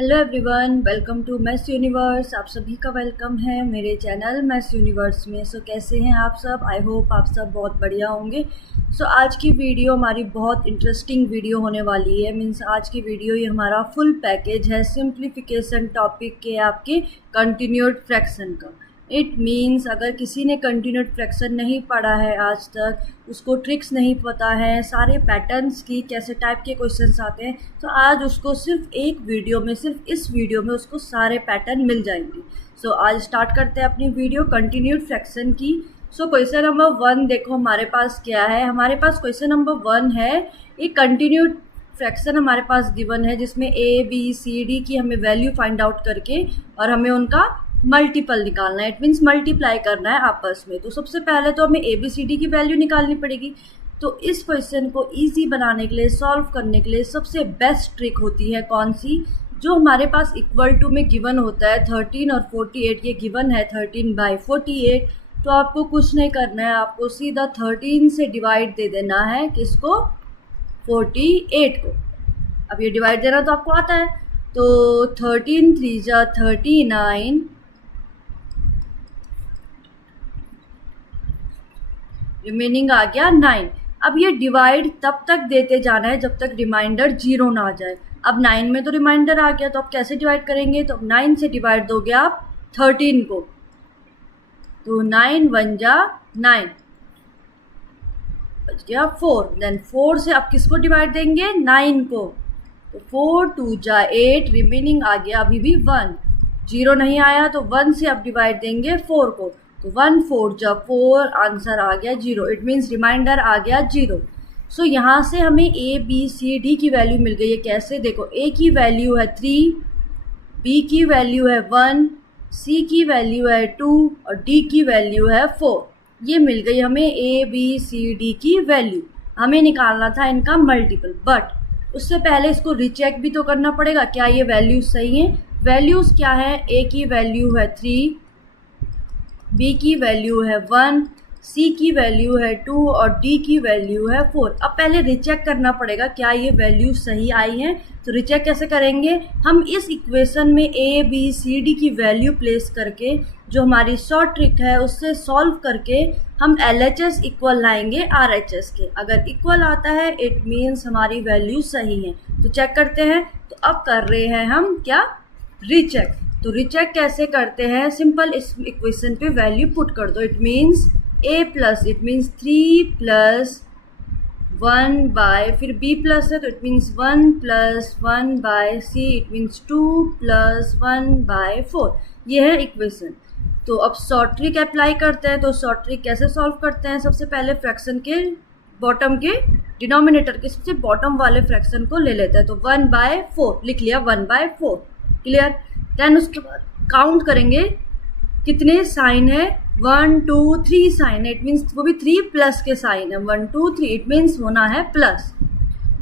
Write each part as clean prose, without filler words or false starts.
Hello everyone, welcome to maths universe. आप सभी का वेलकम है मेरे चैनल मैथ्स यूनिवर्स में। कैसे हैं आप सब? आई होप आप सब बहुत बढ़िया होंगे। आज की वीडियो हमारी बहुत इंटरेस्टिंग वीडियो होने वाली है। मीन्स आज की वीडियो ये हमारा फुल पैकेज है सिंप्लीफिकेशन टॉपिक के आपके कंटिन्यूड फ्रैक्शन का। इट मीन्स अगर किसी ने कंटिन्यूड फ्रैक्शन नहीं पढ़ा है आज तक, उसको ट्रिक्स नहीं पता है, सारे पैटर्न्स की कैसे टाइप के क्वेश्चंस आते हैं, तो आज उसको सिर्फ एक वीडियो में, सिर्फ इस वीडियो में उसको सारे पैटर्न मिल जाएंगे। आज स्टार्ट करते हैं अपनी वीडियो कंटिन्यूड फ्रैक्शन की। क्वेश्चन नंबर 1 देखो हमारे पास क्या है। हमारे पास क्वेश्चन नंबर 1 है, एक कंटिन्यूड फ्रैक्शन हमारे पास गिवन है जिसमें ए बी सी डी की हमें वैल्यू फाइंड आउट करके और हमें उनका मल्टीपल निकालना है। इट मीन्स मल्टीप्लाई करना है आपस में। तो सबसे पहले तो हमें ए बी सी डी की वैल्यू निकालनी पड़ेगी। तो इस क्वेश्चन को इजी बनाने के लिए, सॉल्व करने के लिए सबसे बेस्ट ट्रिक होती है कौन सी? जो हमारे पास इक्वल टू में गिवन होता है 13 और 48, ये गिवन है 13/48। तो आपको कुछ नहीं करना है, आपको सीधा 13 से डिवाइड दे देना है किसको? 48 को। अब ये डिवाइड देना तो आपको आता है। तो 13 3 जा 39, रिमेनिंग आ गया 9। अब ये डिवाइड तब तक देते जाना है जब तक रिमाइंडर 0 ना आ जाए। अब 9 में तो रिमाइंडर आ गया, तो आप कैसे डिवाइड करेंगे? तो अब 9 से डिवाइड दोगे आप 13 को, तो 9 1 जा 9, बच गया 4। देन 4 से आप किसको डिवाइड देंगे? 9 को, तो 4 2 जा 8, रिमेनिंग आ गया अभी भी 1। 0 नहीं आया तो 1 से आप डिवाइड देंगे 4 को, तो 1 4 जा 4, आंसर आ गया 0। इट मीन्स रिमाइंडर आ गया 0। यहाँ से हमें ए बी सी डी की वैल्यू मिल गई है। कैसे? देखो, ए की वैल्यू है 3, बी की वैल्यू है 1, सी की वैल्यू है 2 और डी की वैल्यू है 4। ये मिल गई हमें ए बी सी डी की वैल्यू। हमें निकालना था इनका मल्टीपल, बट उससे पहले इसको रिचेक भी तो करना पड़ेगा, क्या ये वैल्यूज सही हैं? वैल्यूज क्या है? ए की वैल्यू है 3, बी की वैल्यू है 1, सी की वैल्यू है 2 और डी की वैल्यू है 4। अब पहले रिचेक करना पड़ेगा क्या ये वैल्यू सही आई हैं। तो रिचेक कैसे करेंगे? हम इस इक्वेशन में ए बी सी डी की वैल्यू प्लेस करके, जो हमारी शॉर्ट ट्रिक है उससे सॉल्व करके हम LHS इक्वल लाएंगे RHS के। अगर इक्वल आता है इट मीन्स हमारी वैल्यू सही है। तो चेक करते हैं। तो अब कर रहे हैं हम क्या? रिचेक। तो रिचेक कैसे करते हैं? सिंपल, इस इक्वेशन पे वैल्यू पुट कर दो। It means a plus, it means 3 plus 1 by, फिर b प्लस है तो it means 1 plus 1 by c, it means 2 plus 1 by 4। ये है इक्वेशन। तो अब शॉर्ट ट्रिक अप्लाई करते हैं। तो शॉर्ट ट्रिक कैसे सॉल्व करते हैं? सबसे पहले फ्रैक्शन के बॉटम के, डिनोमिनेटर के सबसे बॉटम वाले फ्रैक्शन को ले लेते हैं। तो 1/4 लिख लिया, 1/4, क्लियर। देन उसके बाद काउंट करेंगे कितने साइन है, 1 2 3 साइन है। इट मीन्स वो भी 3 प्लस के साइन है, 1 2 3, इट मीन्स होना है प्लस।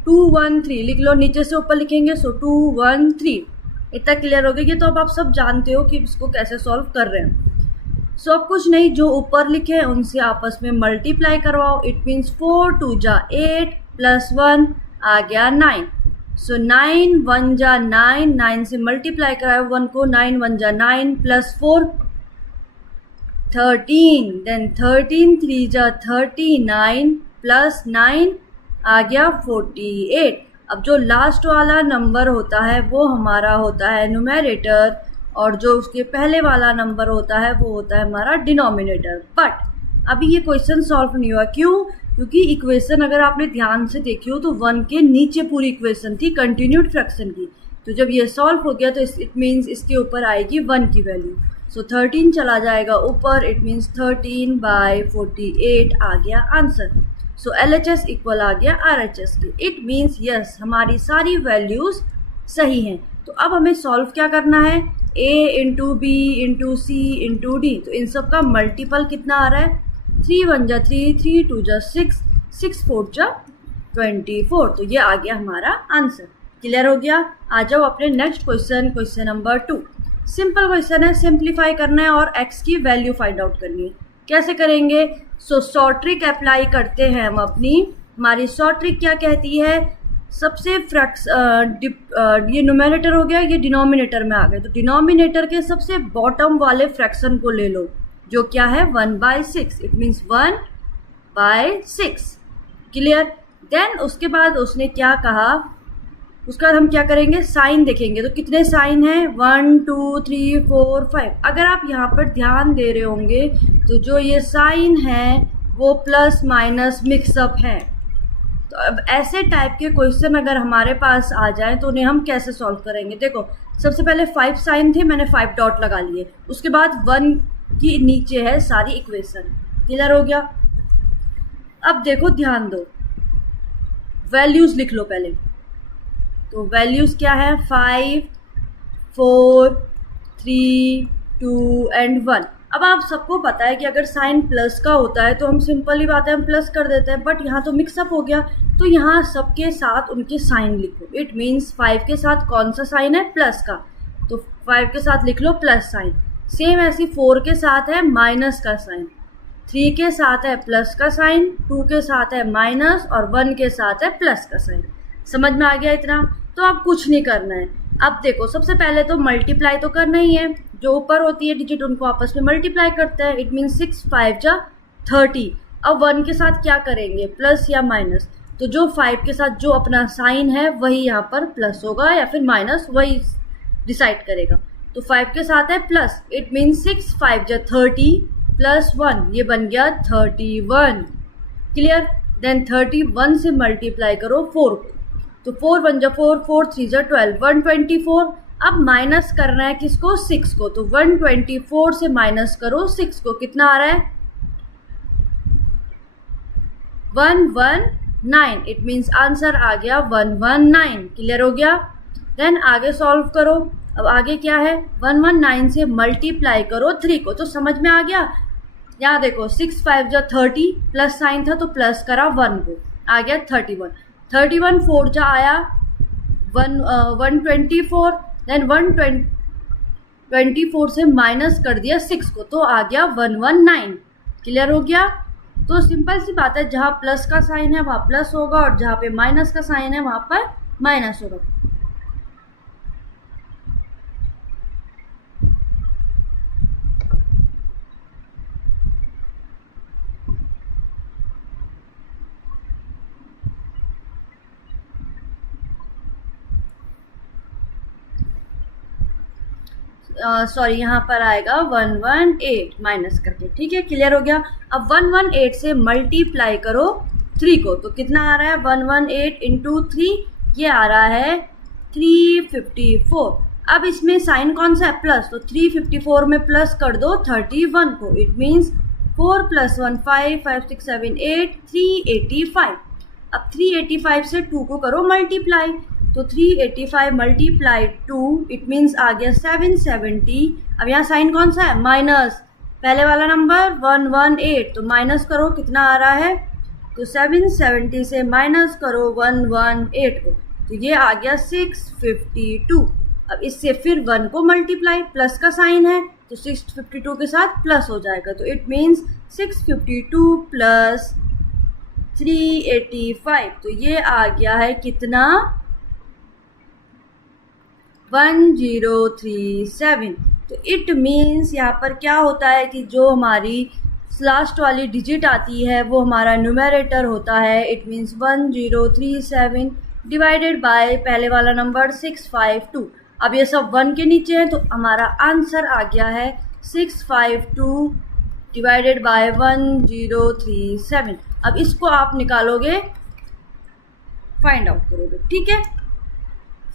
2 1 3 लिख लो, नीचे से ऊपर लिखेंगे। 2 1 3, इतना क्लियर हो गया। ये तो अब आप सब जानते हो कि इसको कैसे सॉल्व कर रहे हैं। अब कुछ नहीं, जो ऊपर लिखे हैं उनसे आपस में मल्टीप्लाई करवाओ। इट मीन्स 4 2 जा 8 प्लस 1 आ गया 9। 9 1 जा 9, 9 से मल्टीप्लाई कराए 1 को, 9 1 जा 9 प्लस 4 13। देन 13 3 जा 39 प्लस 9 आ गया 48। अब जो लास्ट वाला नंबर होता है वो हमारा होता है न्यूमरेटर, और जो उसके पहले वाला नंबर होता है वो होता है हमारा डिनोमिनेटर। बट अभी ये क्वेश्चन सॉल्व नहीं हुआ। क्यों? क्योंकि इक्वेशन अगर आपने ध्यान से देखी हो तो 1 के नीचे पूरी इक्वेशन थी कंटिन्यूड फ्रैक्शन की। तो जब ये सॉल्व हो गया तो इट मीन्स इसके ऊपर आएगी 1 की वैल्यू। 13 चला जाएगा ऊपर, इट मीन्स 13/48 आ गया आंसर। LHS इक्वल आ गया RHS के। इट मीन्स यस, हमारी सारी वैल्यूज सही हैं। तो अब हमें सॉल्व क्या करना है? A into B into C into D. तो इन सब का मल्टीपल कितना आ रहा है? 3 1 जा 3, 3 2 जा 6, 6 4 जा 24। तो ये आ गया हमारा आंसर। क्लियर हो गया? आ जाओ अपने next question, question number 2। Simple question है, सिंप्लीफाई करना है और x की वैल्यू फाइंड आउट करनी है। कैसे करेंगे? शॉर्ट ट्रिक अप्लाई करते हैं हम अपनी। हमारी शॉर्ट ट्रिक क्या कहती है? सबसे ये न्यूमरेटर हो गया, ये डिनोमिनेटर में आ गए, तो डिनोमिनेटर के सबसे बॉटम वाले फ्रैक्शन को ले लो, जो क्या है 1/6, इट मीन्स 1/6। क्लियर। देन उसके बाद उसने क्या कहा, उसके बाद हम क्या करेंगे, साइन देखेंगे। तो कितने साइन हैं, 1 2 3 4 5। अगर आप यहाँ पर ध्यान दे रहे होंगे तो जो ये साइन है वो प्लस माइनस मिक्सअप है। तो अब ऐसे टाइप के क्वेश्चन अगर हमारे पास आ जाए तो उन्हें हम कैसे सॉल्व करेंगे। देखो सबसे पहले 5 साइन थे, मैंने 5 डॉट लगा लिए, उसके बाद 1 की नीचे है सारी इक्वेशन। क्लियर हो गया। अब देखो ध्यान दो, वैल्यूज लिख लो पहले। तो वैल्यूज क्या है, 5 4 3 2 एंड 1। अब आप सबको पता है कि अगर साइन प्लस का होता है तो हम सिंपल ही बात है हम प्लस कर देते हैं, बट यहाँ तो मिक्सअप हो गया, तो यहाँ सबके साथ उनके साइन लिखो। इट मीन्स 5 के साथ कौन सा साइन है, प्लस का, तो 5 के साथ लिख लो प्लस साइन। सेम ऐसी 4 के साथ है माइनस का साइन, 3 के साथ है प्लस का साइन, 2 के साथ है माइनस और 1 के साथ है प्लस का साइन। समझ में आ गया इतना। तो अब कुछ नहीं करना है। अब देखो सबसे पहले तो मल्टीप्लाई तो करना ही है, जो ऊपर होती है डिजिट उनको आपस में मल्टीप्लाई करते हैं। इट मीन्स 6 5 जा 30। अब 1 के साथ क्या करेंगे, प्लस या माइनस, तो जो 5 के साथ जो अपना साइन है वही यहाँ पर प्लस होगा या फिर माइनस, वही डिसाइड करेगा। तो 5 के साथ है प्लस, इट मीन्स 6 5 जा 30 प्लस 1, ये बन गया 31। क्लियर। देन 31 से मल्टीप्लाई करो 4 को, तो 4 1 जा 4 4 3 जा 12 124। अब माइनस करना है किसको, 6 को, तो 124 से माइनस करो 6 को, कितना आ रहा है 119। इट मीन्स आंसर आ गया 119। क्लियर हो गया। देन आगे सॉल्व करो। अब आगे क्या है, 119 से मल्टीप्लाई करो 3 को, तो समझ में आ गया। यहाँ देखो 6 5 जा 30, प्लस साइन था तो प्लस करा 1 को, आ गया 31। 31 4 जा आया 124, देन 124 से माइनस कर दिया 6 को, तो आ गया 119। क्लियर हो गया। तो सिंपल सी बात है, जहाँ प्लस का साइन है वहाँ प्लस होगा और जहाँ पे माइनस का साइन है वहाँ पर माइनस होगा। सॉरी यहाँ पर आएगा 118 माइनस करके, ठीक है। क्लियर हो गया। अब 118 से मल्टीप्लाई करो 3 को, तो कितना आ रहा है 118 इंटू 3, ये आ रहा है 354। अब इसमें साइन कौन सा है, प्लस, तो 354 में प्लस कर दो 31 को। It means 4 + 1 5 5 6 7 8 385। अब 385 से 2 को करो मल्टीप्लाई, तो 385 मल्टीप्लाई 2, इट मीन्स आ गया 770। अब यहाँ साइन कौन सा है, माइनस, पहले वाला नंबर 118, तो माइनस करो कितना आ रहा है, तो 770 से माइनस करो 118 को, तो ये आ गया 652। अब इससे फिर 1 को मल्टीप्लाई, प्लस का साइन है तो 652 के साथ प्लस हो जाएगा, तो इट मीन्स 652 प्लस 385, तो ये आ गया है कितना 1037। तो इट मीन्स यहाँ पर क्या होता है कि जो हमारी लास्ट वाली डिजिट आती है वो हमारा न्यूमरेटर होता है। इट मीन्स 1037 डिवाइडेड बाय पहले वाला नंबर 652। अब ये सब 1 के नीचे है, तो हमारा आंसर आ गया है 652 डिवाइडेड बाय 1037। अब इसको आप निकालोगे, फाइंड आउट करोगे, ठीक है।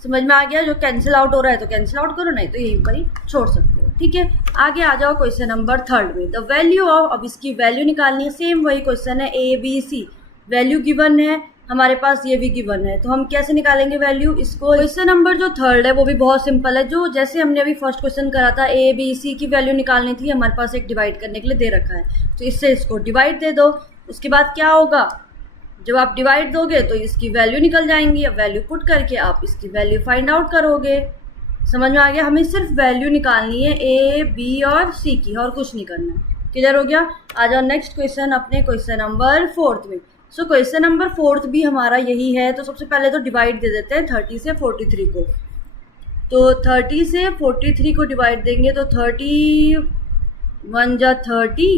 समझ में आ गया। जो कैंसिल आउट हो रहा है तो कैंसिल आउट करो, नहीं तो यहीं पर ही छोड़ सकते हो, ठीक है। आगे आ जाओ क्वेश्चन नंबर 3 में, द वैल्यू ऑफ, अब इसकी वैल्यू निकालनी है। सेम वही क्वेश्चन है, ABC वैल्यू गिवन है हमारे पास, ये भी गिवन है, तो हम कैसे निकालेंगे वैल्यू इसको। क्वेश्चन नंबर जो 3 है वो भी बहुत सिंपल है, जो जैसे हमने अभी फर्स्ट क्वेश्चन करा था, ABC की वैल्यू निकालनी थी, हमारे पास एक डिवाइड करने के लिए दे रखा है, तो इससे इसको डिवाइड दे दो। उसके बाद क्या होगा, जब आप डिवाइड दोगे तो इसकी वैल्यू निकल जाएंगी। अब वैल्यू पुट करके आप इसकी वैल्यू फाइंड आउट करोगे। समझ में आ गया। हमें सिर्फ वैल्यू निकालनी है A, B और C की, और कुछ नहीं करना है। क्लियर हो गया। आ जाओ नेक्स्ट क्वेश्चन, अपने क्वेश्चन नंबर 4 में। सो क्वेश्चन नंबर 4 भी हमारा यही है। तो सबसे पहले तो डिवाइड दे देते हैं 30 से 43 को। तो 30 से 43 को डिवाइड देंगे तो 30 1 जा 30,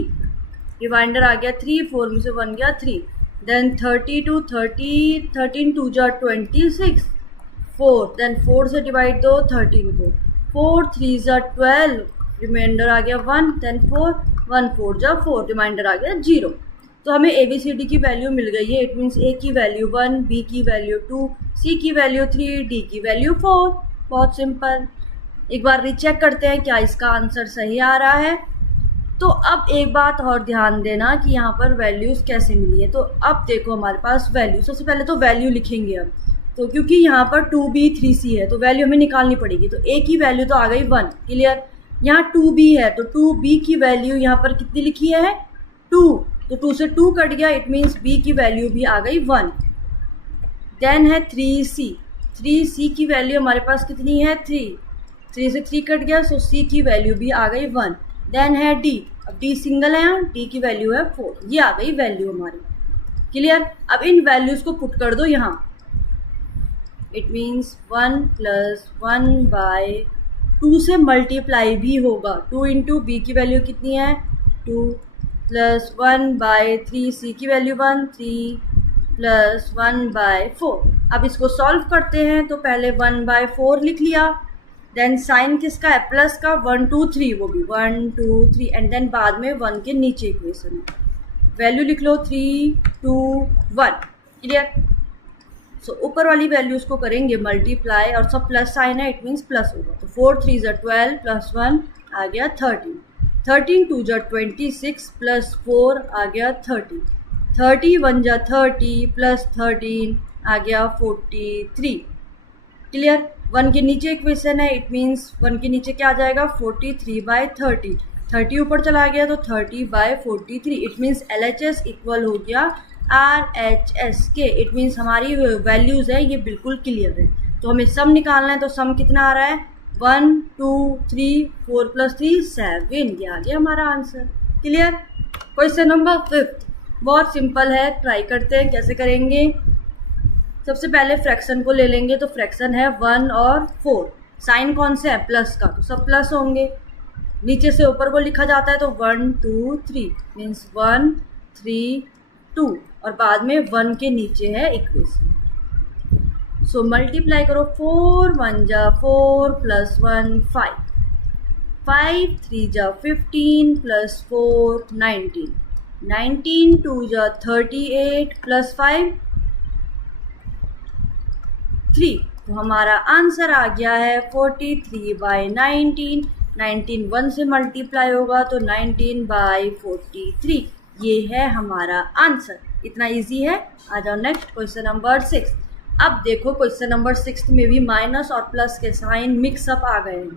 रिमाइंडर आ गया 3, 4 में से 1 गया 3, देन 30 टू 30, 13 2 जा 26, 4, देन 4 से डिवाइड दो 13 को, 4 3 जा 12, रिमाइंडर आ गया 1, देन 4 1 4 जा 4, रिमाइंडर आ गया 0। तो हमें ABCD की वैल्यू मिल गई है। इट मीन्स A की वैल्यू 1, B की वैल्यू 2, C की वैल्यू 3, D की वैल्यू 4। बहुत सिंपल। एक बार रीचेक करते हैं क्या इसका आंसर सही आ रहा है। तो अब एक बात और ध्यान देना कि यहाँ पर वैल्यूज़ कैसे मिली है। तो अब देखो हमारे पास वैल्यू, सबसे पहले तो वैल्यू लिखेंगे हम। तो क्योंकि यहाँ पर 2B 3C है तो वैल्यू हमें निकालनी पड़ेगी। तो A की वैल्यू तो आ गई 1, क्लियर। यहाँ 2B है तो 2B की वैल्यू यहाँ पर कितनी लिखी है 2, तो 2 से 2 कट गया, इट मीन्स B की वैल्यू भी आ गई 1। देन है 3C, 3C की वैल्यू हमारे पास कितनी है 3, 3 से 3 कट गया, सो C की वैल्यू भी आ गई 1। देन है D, अब D सिंगल है यहाँ, D की वैल्यू है 4, ये आ गई वैल्यू हमारी, क्लियर। अब इन वैल्यूज़ को पुट कर दो यहाँ। इट मीन्स 1 + 1/2 से मल्टीप्लाई भी होगा। 2 इंटू B की वैल्यू कितनी है 2, + 1/3, C की वैल्यू 1, 3 + 1/4। अब इसको सॉल्व करते हैं। तो पहले 1/4 लिख लिया, देन साइन किसका है प्लस का, 1 2 3, वो भी 1 2 3, एंड देन बाद में 1 के नीचे इक्वेशन है, वैल्यू लिख लो 3 2 1, क्लियर। सो ऊपर वाली वैल्यूज़ को करेंगे मल्टीप्लाई और सब प्लस साइन है, इट मीन्स प्लस होगा। तो 4 3 जा 12 + 1 आ गया 13, 13 2 जा 26 + 4 आ गया 30, 30 1 जा 30 + 13 आ गया 43, क्लियर। 1 के नीचे इक्वेशन है, इट मीन्स 1 के नीचे क्या आ जाएगा 43/30, 30 ऊपर चला गया तो 30/43, इट मीन्स LHS इक्वल हो गया RHS के। इट मीन्स हमारी वैल्यूज़ है ये बिल्कुल क्लियर है। तो हमें सम निकालना है, तो सम कितना आ रहा है 1 2 3 4 + 3 7, ये आ गया हमारा आंसर, क्लियर। क्वेश्चन नंबर 5 बहुत सिंपल है, ट्राई करते हैं कैसे करेंगे। सबसे पहले फ्रैक्शन को ले लेंगे। तो फ्रैक्शन है 1 और 4, साइन कौन से है प्लस का, तो सब प्लस होंगे। नीचे से ऊपर को लिखा जाता है तो 1 2 3 मीन्स 1 3 2, और बाद में 1 के नीचे है इक्वेशन। सो मल्टीप्लाई करो, 4 1 जा 4 + 1 5, 5 3 जा 15 + 4 19, 19 2 जा 38 + 5 3। तो हमारा आंसर आ गया है 43/19, 19 1 से मल्टीप्लाई होगा तो 19/43, ये है हमारा आंसर। इतना इजी है। आ जाओ नेक्स्ट क्वेश्चन नंबर 6। अब देखो क्वेश्चन नंबर 6 में भी माइनस और प्लस के साइन मिक्सअप आ गए हैं।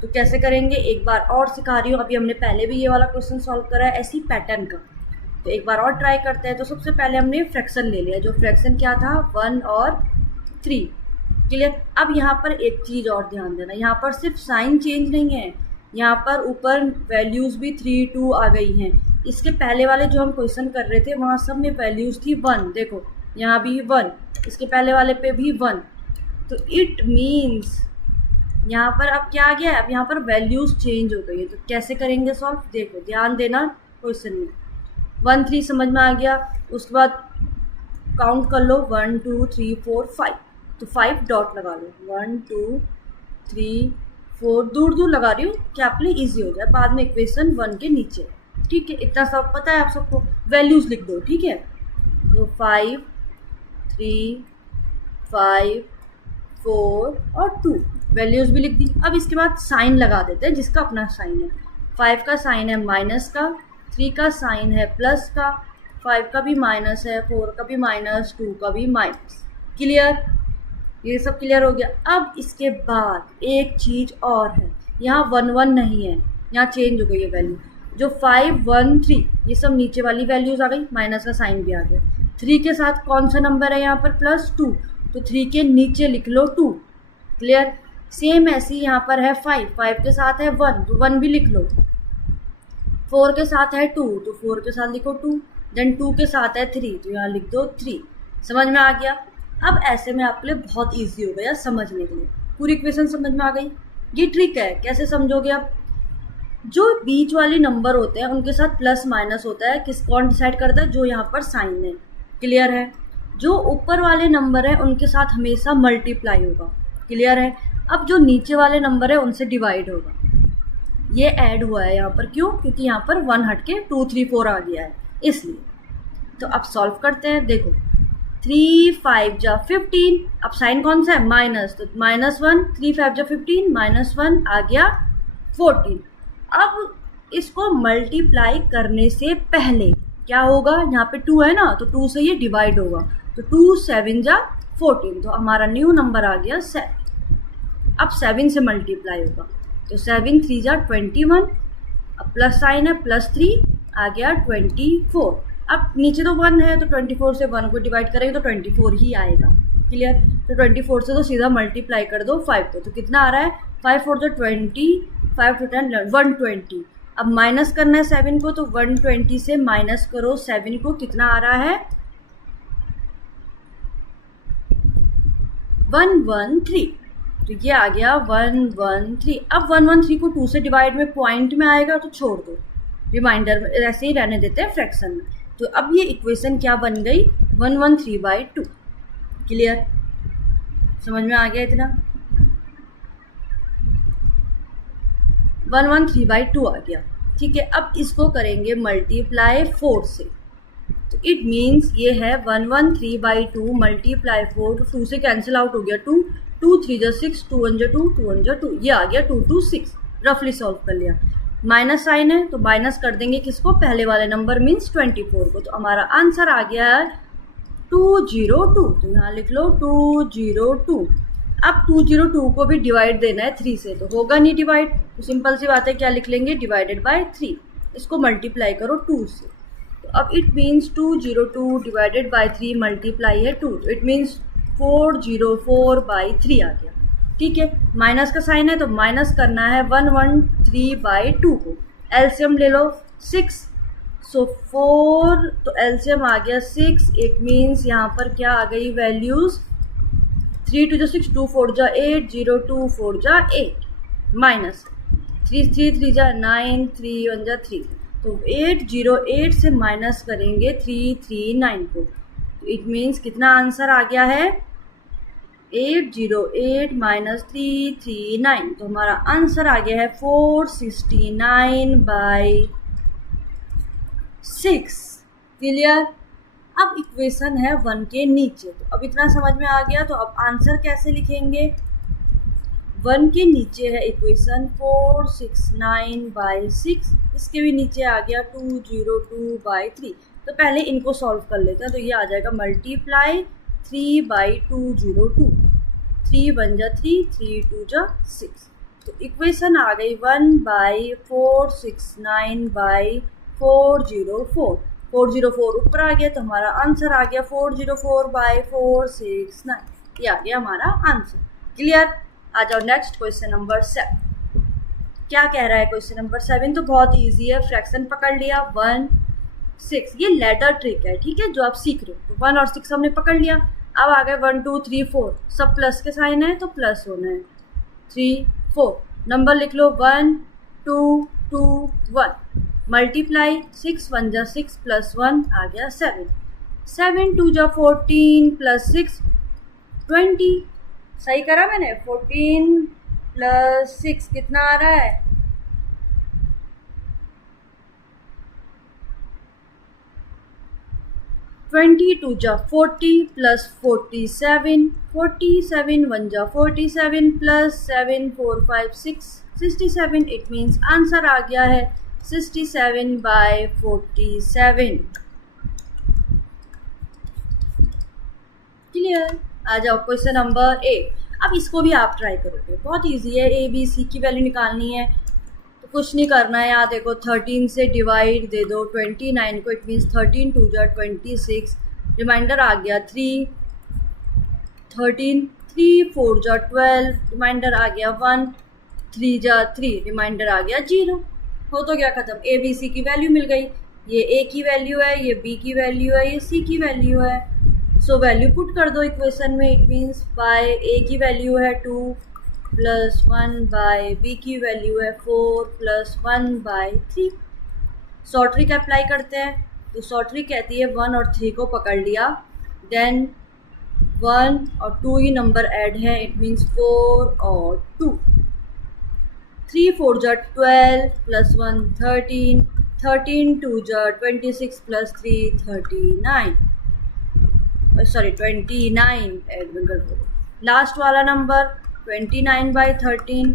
तो कैसे करेंगे एक बार और सिखा रही हूँ। अभी हमने पहले भी ये वाला क्वेश्चन सॉल्व करा है ऐसी पैटर्न का, तो एक बार और ट्राई करते हैं। तो सबसे पहले हमने फ्रैक्शन ले लिया, जो फ्रैक्शन क्या था 1 और 3, क्लियर। अब यहाँ पर एक चीज़ और ध्यान देना, यहाँ पर सिर्फ साइन चेंज नहीं है, यहाँ पर ऊपर वैल्यूज़ भी 3 2 आ गई हैं। इसके पहले वाले जो हम क्वेश्चन कर रहे थे वहाँ सब में वैल्यूज़ थी 1, देखो यहाँ भी 1, इसके पहले वाले पे भी 1। तो इट मीन्स यहाँ पर अब क्या आ गया है, अब यहाँ पर वैल्यूज़ चेंज हो गई है। तो कैसे करेंगे सॉल्व, देखो ध्यान देना क्वेश्चन में। 1 3 समझ में आ गया, उसके बाद काउंट कर लो 1 2 3 4 5, तो 5 डॉट लगा लो, 1 2 3 4 दूर दूर लगा रही हूँ कि आप लिए ईजी हो जाए, बाद में इक्वेशन 1 के नीचे, ठीक है। इतना सब पता है आप सबको, वैल्यूज़ लिख दो, ठीक है। तो 5 3 5 4 और 2 वैल्यूज़ भी लिख दी। अब इसके बाद साइन लगा देते हैं जिसका अपना साइन है। 5 का साइन है माइनस का, 3 का साइन है प्लस का, 5 का भी माइनस है, 4 का भी माइनस, 2 का भी माइनस, क्लियर। ये सब क्लियर हो गया। अब इसके बाद एक चीज़ और है, यहाँ 1 1 नहीं है, यहाँ चेंज हो गई है वैल्यू। जो 5 1 3 ये सब नीचे वाली वैल्यूज़ आ गई, माइनस का साइन भी आ गया। 3 के साथ कौन सा नंबर है यहाँ पर +2, तो 3 के नीचे लिख लो 2, क्लियर। सेम ऐसी यहाँ पर है 5 के साथ है 1, तो 1 भी लिख लो। 4 के साथ है 2, तो 4 के साथ लिखो 2, देन 2 के साथ है 3, तो यहाँ लिख दो 3। समझ में आ गया। अब ऐसे में आपके लिए बहुत ईजी हो गया समझने के लिए, पूरी इक्वेशन समझ में आ गई। ये ट्रिक है, कैसे समझोगे आप? जो बीच वाले नंबर होते हैं उनके साथ प्लस माइनस होता है, किस कौन डिसाइड करता है? जो यहाँ पर साइन है। क्लियर है? जो ऊपर वाले नंबर है उनके साथ हमेशा मल्टीप्लाई होगा। क्लियर है? अब जो नीचे वाले नंबर है उनसे डिवाइड होगा। ये ऐड हुआ है यहाँ पर, क्यों? क्योंकि यहाँ पर 1 हट के 2 3 4 आ गया है, इसलिए। तो अब सॉल्व करते हैं। देखो 3 5 जा 15, अब साइन कौन सा है? माइनस, तो -1, 3 5 जा 15, -1 आ गया 14। अब इसको मल्टीप्लाई करने से पहले क्या होगा? यहाँ पे 2 है ना, तो 2 से ये डिवाइड होगा, तो 2 7 जा 14, तो हमारा न्यू नंबर आ गया 7। अब 7 से मल्टीप्लाई होगा, तो 7 3 जा 21, अब प्लस साइन है, +3 आ गया 24। अब नीचे तो 1 है, तो 24 से 1 को डिवाइड करेंगे तो 24 ही आएगा। क्लियर? तो 24 से तो सीधा मल्टीप्लाई कर दो 5 को, तो कितना आ रहा है? 5 4 जो 20, 5 to 10 120। अब माइनस करना है 7 को, तो 120 से माइनस करो 7 को, कितना आ रहा है? 113। तो ये आ गया 113। अब 113 को 2 से डिवाइड में पॉइंट में आएगा तो छोड़ दो, रिमाइंडर में ऐसे ही रहने देते हैं फ्रैक्शन में। तो अब ये इक्वेशन क्या बन गई? 113/2। क्लियर? समझ में आ गया इतना? 113/2 आ गया। ठीक है, अब इसको करेंगे मल्टीप्लाई 4 से, तो इट मीन्स ये है 113/2 मल्टीप्लाई 4, 2 से कैंसिल आउट हो गया 2, 2 3 जा 6, 2 1 जा 2, 2 1 जा 2, ये आ गया 226। रफली सॉल्व कर लिया। माइनस साइन है तो माइनस कर देंगे किसको? पहले वाले नंबर मीन्स 24 को, तो हमारा आंसर आ गया है 202। तो यहाँ लिख लो 202। अब 202 को भी डिवाइड देना है 3 से, तो होगा नहीं डिवाइड, तो सिंपल सी बात है, क्या लिख लेंगे? Divided by 3। इसको मल्टीप्लाई करो 2 से, तो अब it means 202 divided by 3 multiply है 2, तो इट मीन्स 404/3 आ गया। ठीक है, माइनस का साइन है तो माइनस करना है 113/2 को। एलसीएम ले लो 6, सो 4, तो एलसीएम आ गया 6। इट मीन्स यहाँ पर क्या आ गई वैल्यूज? 3 2 जा 6, 2 4 जा 8, 0 2 4 जा 8, माइनस 3 3 3 जा 9, 3 1 जा 3, तो 808 से माइनस करेंगे 339 को, तो इट मीन्स कितना आंसर आ गया है? 808 माइनस 339, तो हमारा आंसर आ गया है 469/6। क्लियर? अब इक्वेशन है 1 के नीचे, तो अब इतना समझ में आ गया। तो अब आंसर कैसे लिखेंगे? 1 के नीचे है इक्वेशन 469/6, इसके भी नीचे आ गया 202/3। तो पहले इनको सॉल्व कर लेते हैं, तो ये आ जाएगा मल्टीप्लाई 3/202, 3 1 जा 3, 3 2 जा 6, तो इक्वेशन आ गई 1/469/404। 404 ऊपर आ गया, तो हमारा आंसर आ गया 404/469। ये आ गया हमारा आंसर। क्लियर? आ जाओ नेक्स्ट क्वेश्चन नंबर 7। क्या कह रहा है क्वेश्चन नंबर 7? तो बहुत इजी है, फ्रैक्शन पकड़ लिया 1 6, ये लेटर ट्रिक है। ठीक है, जो आप सीख रहे हो, तो 1 और 6 हमने पकड़ लिया। अब आ गए 1 2 3 4, सब प्लस के साइन है तो प्लस होना है। 3 4 नंबर लिख लो 1 2 2 1, मल्टीप्लाई 6 1 जा 6 प्लस 1 आ गया 7, 7 2 जा 14 प्लस 6 20। सही करा मैंने? 14 प्लस 6 कितना आ रहा है? 22 जा 40 प्लस 47, 47 1 जा 47 प्लस 7 4 5 6 67। इट मीन्स आंसर आ गया है 67/47। क्लियर? आ जाओ क्वेश्चन नंबर 8। अब इसको भी आप ट्राई करोगे, बहुत इजी है। ABC की वैल्यू निकालनी है, तो कुछ नहीं करना है। यहाँ देखो 13 से डिवाइड दे दो 29 को, इट मीन्स 13 2 जा 26, रिमाइंडर आ गया 3, 13 3 4 जा 12, रिमाइंडर आ गया 1, 3 जा 3, रिमाइंडर आ गया 0। हो तो गया खत्म, ABC की वैल्यू मिल गई। ये ए की वैल्यू है, ये बी की वैल्यू है, ये सी की वैल्यू है। सो वैल्यू पुट कर दो इक्वेशन में। इट मीन्स बाय ए की वैल्यू है 2 प्लस 1 बाय बी की वैल्यू है 4 plus 1 by 3। Short trick apply करते हैं। तो शॉर्ट ट्रिक कहती है 1 और 3 को पकड़ लिया, देन 1 और 2 ही नंबर ऐड है, इट मीन्स 4 और 2। 3 4 जा 12 प्लस 1 13, 13 2 जा 26 प्लस 3 39, सॉरी 29 ऐड कर दो। लास्ट वाला नंबर 29 बाई 13,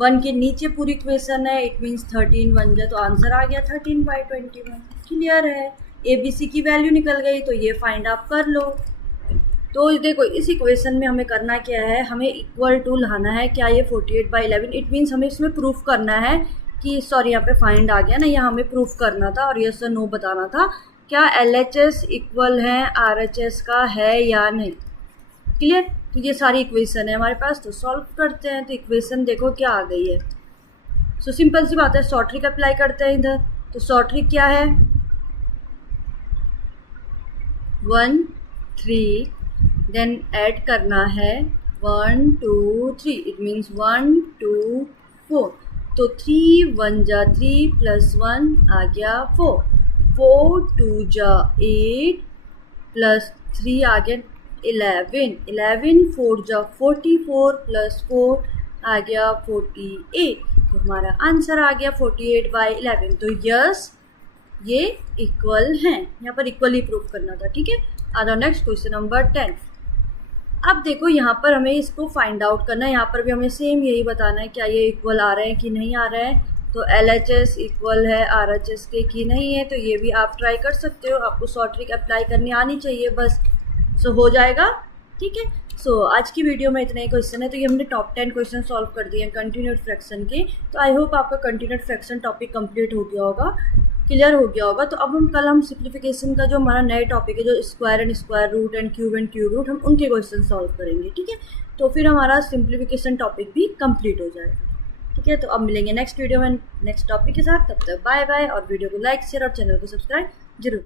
1 के नीचे पूरी इक्वेशन है, इट मीन्स 13 1 जा, तो आंसर आ गया 13 बाई 21। क्लियर है। ए बी सी की वैल्यू निकल गई, तो ये फाइंड आप कर लो। तो देखो इस इक्वेशन में हमें करना क्या है, हमें इक्वल टू लाना है। क्या ये 48 बाई 11, इट मीन्स हमें इसमें प्रूफ करना है कि सॉरी यहाँ पे फाइंड आ गया ना, यहाँ हमें प्रूफ करना था और यस और नो बताना था क्या LHS इक्वल है RHS का है या नहीं। क्लियर। तो ये सारी इक्वेशन है हमारे पास, तो सॉल्व करते हैं। तो इक्वेशन देखो क्या आ गई है। सो सिंपल सी बात है, शॉर्ट ट्रिक अप्लाई करते हैं इधर। तो शॉर्ट ट्रिक क्या है, 1 3, देन ऐड करना है 1 2 3, इट मीन्स 1 2 4। तो 3 1 जा 3 प्लस 1 आ गया 4, 4 2 जा 8 प्लस 3 आ गया 11, 11 4 जा 44 प्लस 4 आ गया 48। तो हमारा आंसर आ गया 48 बाई 11। तो यस ये इक्वल हैं, यहाँ पर इक्वली प्रूफ करना था। ठीक है। आ जाओ नेक्स्ट क्वेश्चन नंबर 10। अब देखो यहाँ पर हमें इसको फाइंड आउट करना है। यहाँ पर भी हमें सेम यही बताना है क्या ये इक्वल आ रहे हैं कि नहीं आ रहे हैं। तो LHS इक्वल है RHS के कि नहीं है, तो ये भी आप ट्राई कर सकते हो। आपको शॉर्ट ट्रिक अप्लाई करनी आनी चाहिए बस, सो हो जाएगा। ठीक है। सो आज की वीडियो में इतने ही क्वेश्चन है। तो ये हमने टॉप 10 क्वेश्चन सॉल्व कर दिए हैं कंटिन्यूड फ्रैक्शन के। तो आई होप आपका कंटिन्यूड फ्रैक्शन टॉपिक कंप्लीट हो गया होगा, क्लियर हो गया होगा। तो अब हम सिंप्लीफिकेशन का जो हमारा नया टॉपिक है, जो square and square root and cube root, हम उनके क्वेश्चन सॉल्व करेंगे। ठीक है। तो फिर हमारा सिंप्लीफिकेशन टॉपिक भी कंप्लीट हो जाएगा। ठीक है। तो अब मिलेंगे नेक्स्ट वीडियो में नेक्स्ट टॉपिक के साथ। तब तक बाय बाय, और वीडियो को लाइक शेयर और चैनल को सब्सक्राइब जरूर।